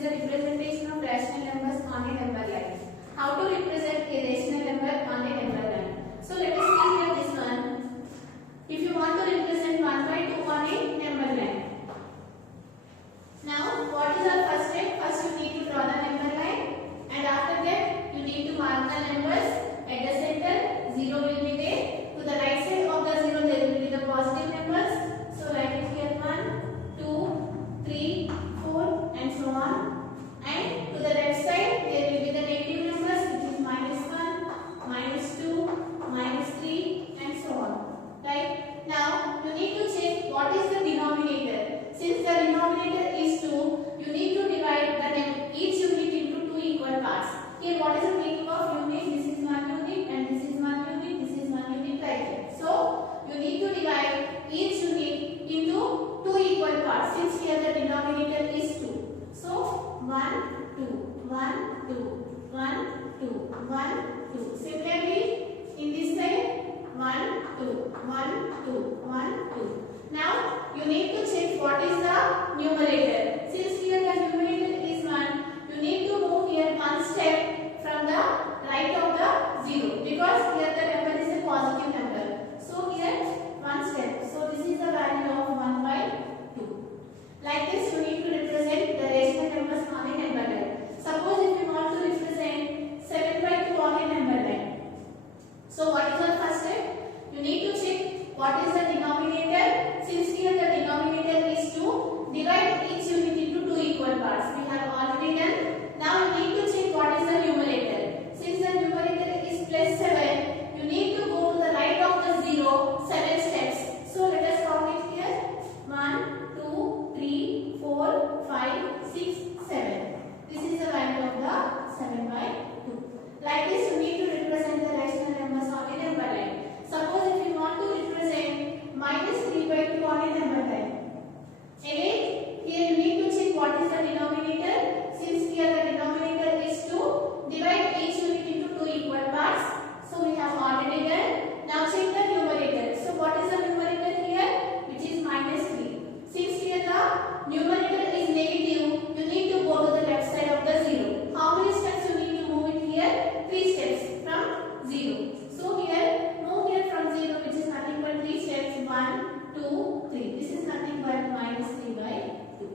is the representation of rational numbers on a number line. How to represent a rational number on a number line? So let us see here this one. If you want to represent 1 by 2 on a number line. Now what is our first step? First you need to draw the number line, and after that you need to mark the numbers at the center. 0 will be there. To the right side of the 0 there will be the positive numbers. So write it here 1, 2, 3, 4 and so on. And to the left side there will be the negative numbers, which is -1, -2, -3 and so on. Right? Now you need to check what is the denominator. Since the denominator is 2, you need to divide each unit into 2 equal parts. Here what is the meaning of unit? This is 1 unit and this is 1 unit, this is 1 unit right here. So you need to divide each unit into 2 equal parts, since here the denominator is 2. So 1, 2, 1, 2, 1, 2, 1, 2. Similarly in this side 1, 2, 1, 2, 1, 2. Now you need to check what is the numerator. Since here the numerator is 1, you need to move here one step from the right of the 0, because here the number is a positive number. So here one step. So this is the value of 1 by 2. Like this you need to represent the rational numbers on a number line. Suppose if you want to represent 7 by 2 on a number line. So what is the first step? You need to check what is the denominator. Since here the denominator is 2, divide each unit into 2 equal parts. We have already done. Now you need to check what is the numerator. Since the numerator is +7, you need to go to the right of the 0 7 steps. So let us count it here. 1, 2, 3, 4, 5, 6, 7. This is the value of the 7 by 2. Like this you need to represent the rational numbers on a number line. Suppose if you want to represent -3 by 2 on a number line. Again here you need to check what is the denominator. Since here the denominator is 2, divide each unit into 2 equal parts. So we have already done. Now check the numerator. So what is the numerator here? Which is -3. Since here the numerator is negative, you need to go to the left side of the 0. How many steps you need to move it here? 3 steps from 0. So here move here from 0, which is nothing but 3 steps. 1, 2, 3. This is nothing but -3 by 2.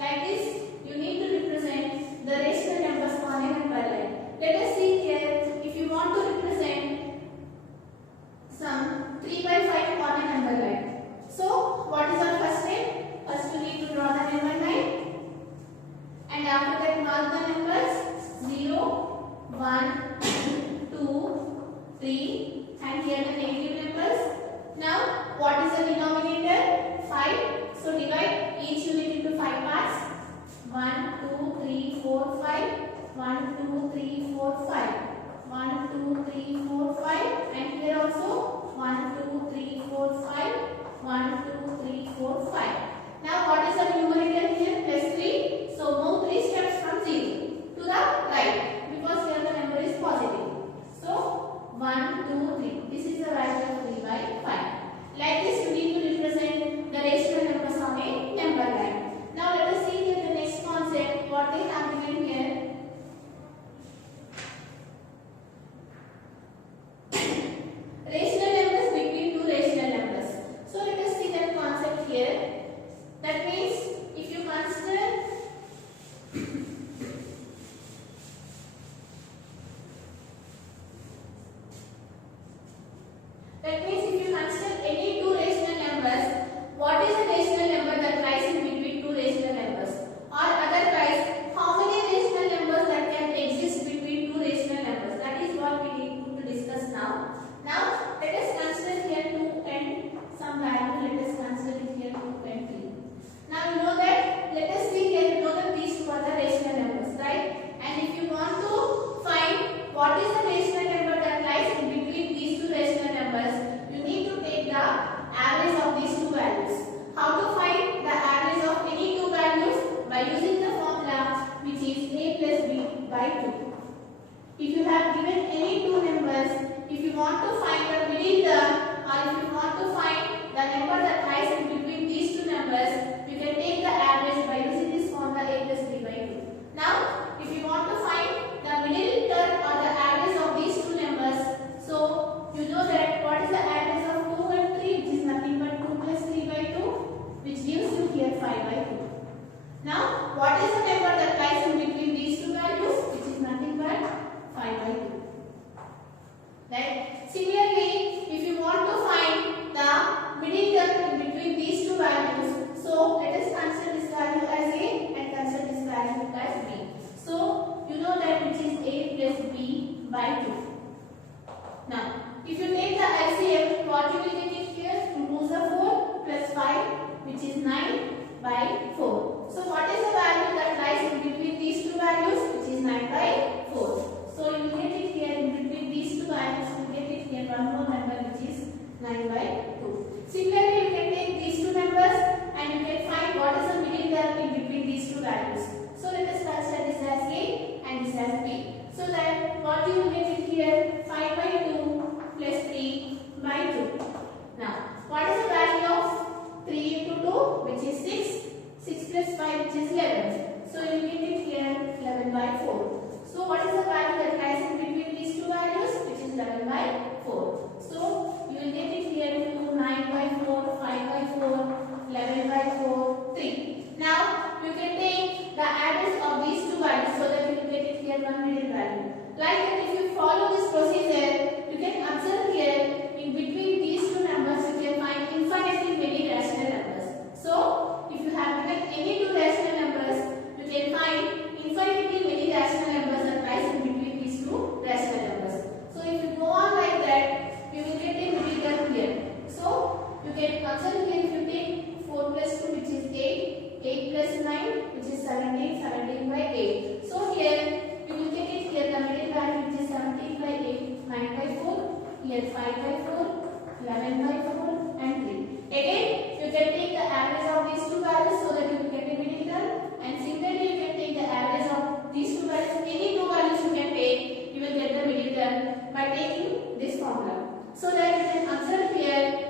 Like this you need to represent the rational numbers on a number line. Let us see here, if you want to represent some 3 by 5 on a number line. So what is our first step? First you need to draw the number line, and after that mark the numbers 0, 1, 2, 3 and here the negative numbers. Now what is the denominator? 5. So divide each unit into 5 parts. 1, 2, 3, 4, 5. 1, 2, 3, 4, 5. 1, 2, 3, 4, 5. And here also 1, 2, 3, 4, 5. 1, 2, 3, 4, 5. Now what is the numerator here? +3. So move 3 steps from 0 to the right, because here the number is positive. So 1, 2, 3. This is the value of 3 by 5. Like this you need to represent the rational numbers on a number line. Now let us see here the next concept, what they have given here. Rational numbers between 2 rational numbers. So let us see that concept here. That means if you consider any 2 rational numbers, what is the rational number that lies in between 2 rational numbers? Or otherwise, how many rational numbers that can exist between 2 rational numbers? That is what we need to discuss now. Now let us consider here 2 and some value. Let us consider it here 2 and 3. Now you know that, let us see here, you know that these 2 are the rational numbers, right? And if you want to find what is the rational number that lies in between these 2 rational numbers, you need to take the average of these 2 values. How to find the average of any 2 values? By using the formula, which is a plus b by 2. If you have given any 2 numbers, if you want to find the middle term, or if you want to find the number that lies in between these 2 numbers, you can take the average by using this formula a plus b by 2. by 2. Now, if you take the LCM, what you will get it here? 2 2s are 4 plus 5, which is 9 by 4. So, what is the value that lies in between these two values? Which is 9 by 4. So, you will get it here in between these two values. You will get it here one more number, which is 9 by 2. Similarly, you can take these two numbers and you can find what is the middle term in between these two values. So, let us consider this as A and this as B. So that what you will get it here, 5 by 2 plus 3 by 2. Now, what is the value of 3 into 2, which is 6. 6 plus 5, which is 11. So you will get it here, 11 by 4. So what is the value that lies in between these two values, which is 11 by 4. So you will get it here to 9 by 4, 5 by 4, 11 by 4, 3. Now you can take the average of these two values so that you will get it here one middle value. Like that, if you follow this procedure, you can observe here in between these two numbers you can find infinitely many rational numbers. So if you have given any two rational numbers, you can find infinitely many rational numbers that lies in between these two rational numbers. So if you go on like that, you will get a middle term here. So you can observe here, if you take 4 plus 2, which is 8, 8 plus 9, which is 17, 17 by 8. So here you will get it here the middle value, which is 17 by 8, 9 by 4, here 5 by 4, 11 by 4 and 3. Again, you can take the average of these two values so that you will get a middle term, and similarly you can take the average of these two values. Any two values you can take, you will get the middle term by taking this formula. So that you can observe here,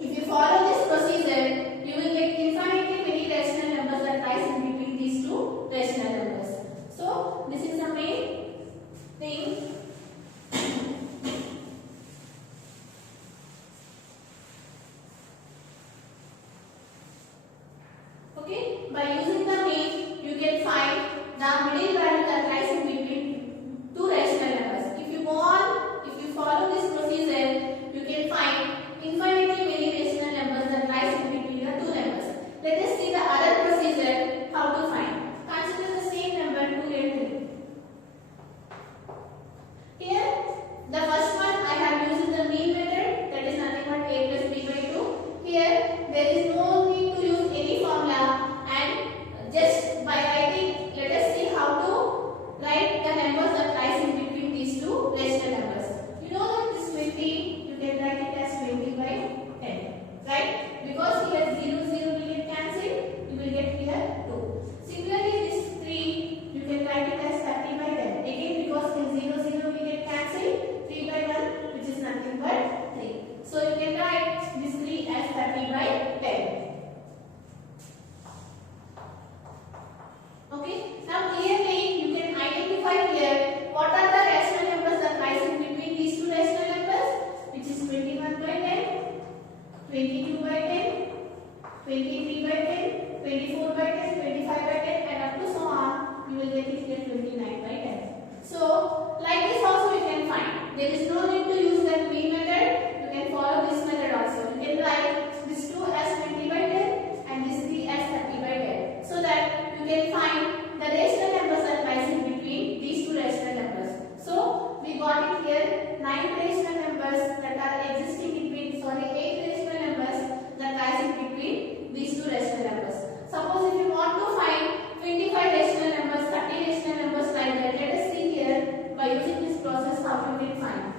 if you follow this procedure, you will get infinitely many rational numbers that lies in between these two rational numbers. So this is the main thing. Okay, by using the mean, you can find the middle value that lies in between two rational numbers. If you go on, if you follow this procedure, you can find infinitely many rational numbers that lies in between the two numbers. Let us see the other procedure how to find. Consider the same number 2 and 3. Here, the first one I have used the mean method, that is nothing but a plus b by 2. Here, there is no need to use any formula, and just by writing, let us see how to write the numbers that lies in between these two rational numbers. You know that this 20, you can write it as 20 by 10, right? Because here 0 0 will get cancelled, you will get here 2. Similarly, this 3, you can write it as 30 by 10. Again, because here 0 0 will get cancelled, 3 by 1, which is nothing but 3. So you can write this 3 as 30 by 10. Okay. Now clearly you can identify here what are the rational numbers that lies in between these two rational numbers, which is 21 by 10, 22 by 10, 23 by 10, 24 by 10, 25 by 10, and up to so on, you will get it here 29 by 10. So like this also you can find. There is no need to use that mean method. You can follow this method also. You can write this 2 as 20 by 10 and this 3 as 30 by 10. So that you can find the rational numbers that lies in between these two rational numbers. So we got it here 9 rational numbers that are existing between, 8 rational numbers that lies in between these two rational numbers. Suppose if you want to find 25 rational numbers, 30 rational numbers like that, let us see here by using this process how you can find.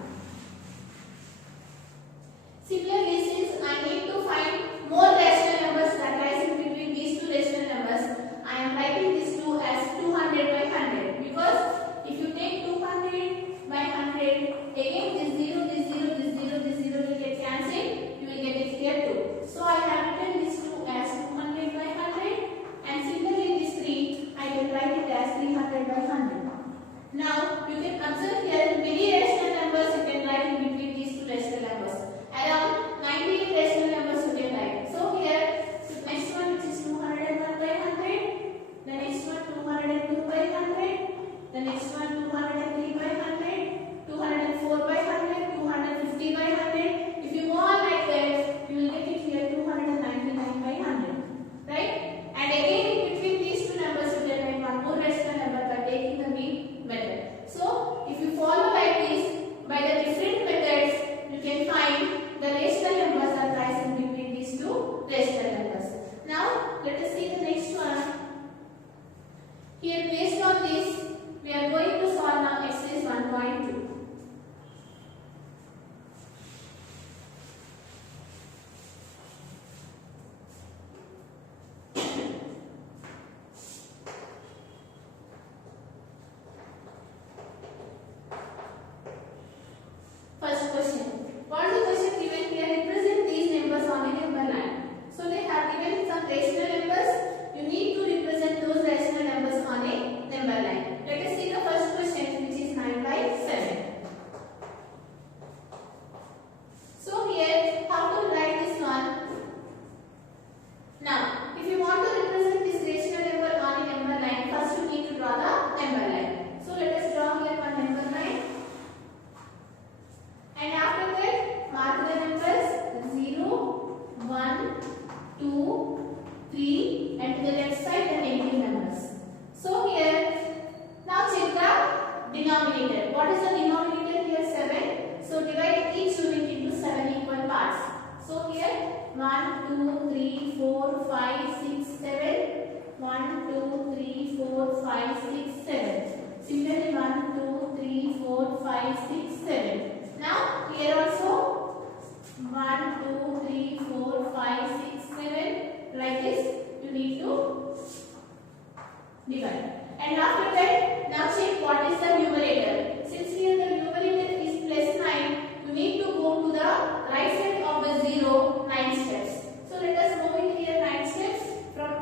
divide. And after that, now check what is the numerator. Since here the numerator is +9, you need to go to the right side of the 0 9 steps. So let us move in here 9 steps from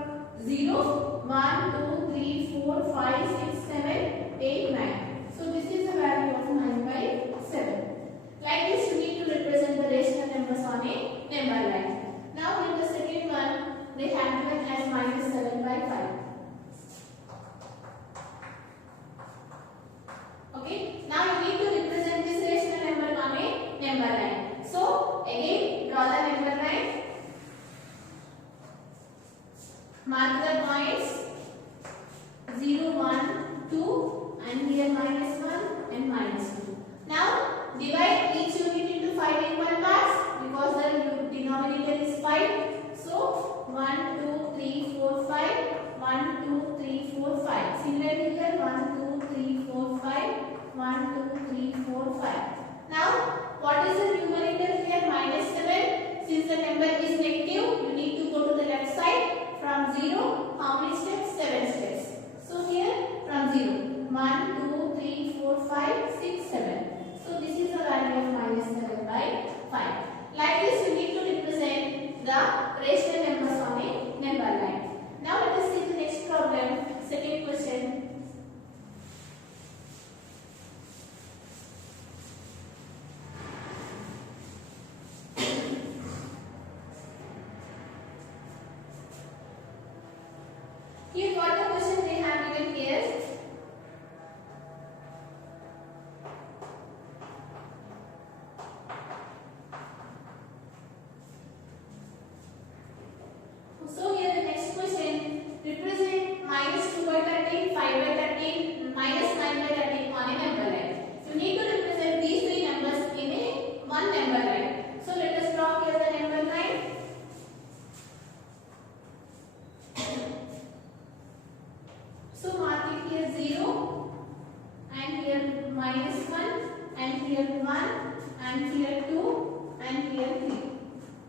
0 1 2 3 4 5 6 7 8 9. So this is the value of 9/7. Like this you need to represent the rational numbers on a number line. Now in the second one they have given as -7/5. Okay, now you need to represent this rational number on a number line. So again draw the number line, mark the points 0 1 2 and here -1 and -2. Now divide each unit into 5 equal parts because the denominator is 5. So 1 2 3 4 5 1 2 3 4 5. Similarly here 1 2 3 4 5 1 2 3 4 5. Now what is the numerator here? -7. Since the number is negative, you need to go to the left side from 0. How many steps? 7 steps. So here from 0 1 2 3 4 5 6 7. So this is the value of -7/5. Like this you need to represent the rational numbers on a number line. Now let us see the next problem. Second question. Here what the question they have given here. So here the next question, represent -2/13, 5/13, -9/13 on a number line. You need to represent these three numbers in a one number line. So let us draw here the number line. So mark it here 0 and here -1 and here 1 and here 2 and here 3.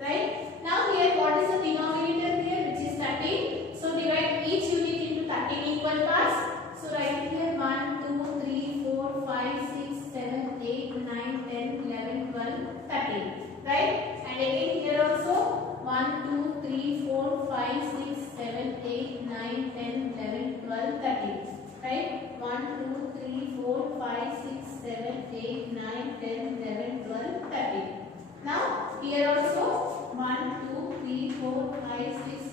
Right? Now here what is the denominator here, which is 13. So divide each unit into 13 equal parts. So write here 1 2 3 4 5 6 7 8 9 10 11 12 13. Right? And again here also 1 2 3 4 5 6 7 8 9 10 11 12 13. Right? 1 2 3 4 5 6 7 8 9 10 11 12 13. Now here also 1 2 3 4 5 6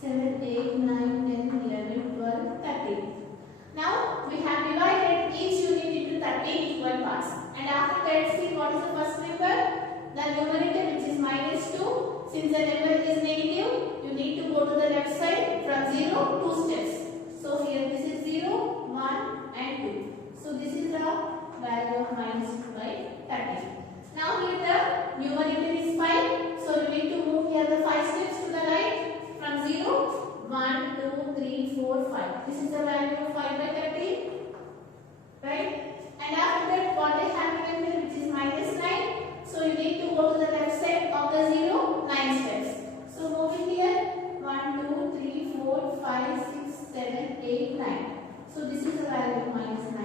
7 8 9 10 11 12 13. Now we have divided each unit into 13 equal parts. And after that, see what is the first number? The numerator, which is -2. Since the number is negative, you need to go to the left side from 0 2 steps. So here this is 0 1 and 2. So this is the value of -2/13. Now here the numerator is 5. So you need to move here the 5 steps to the right from 0 1 2 3 4 5. This is the value of 5/13. Right? And after that what they have given here, which is -9. So you need to go to the left side of the 0 9 steps. So moving here 1 2 3 4 5 6 7 8 9. So this is the value of -9.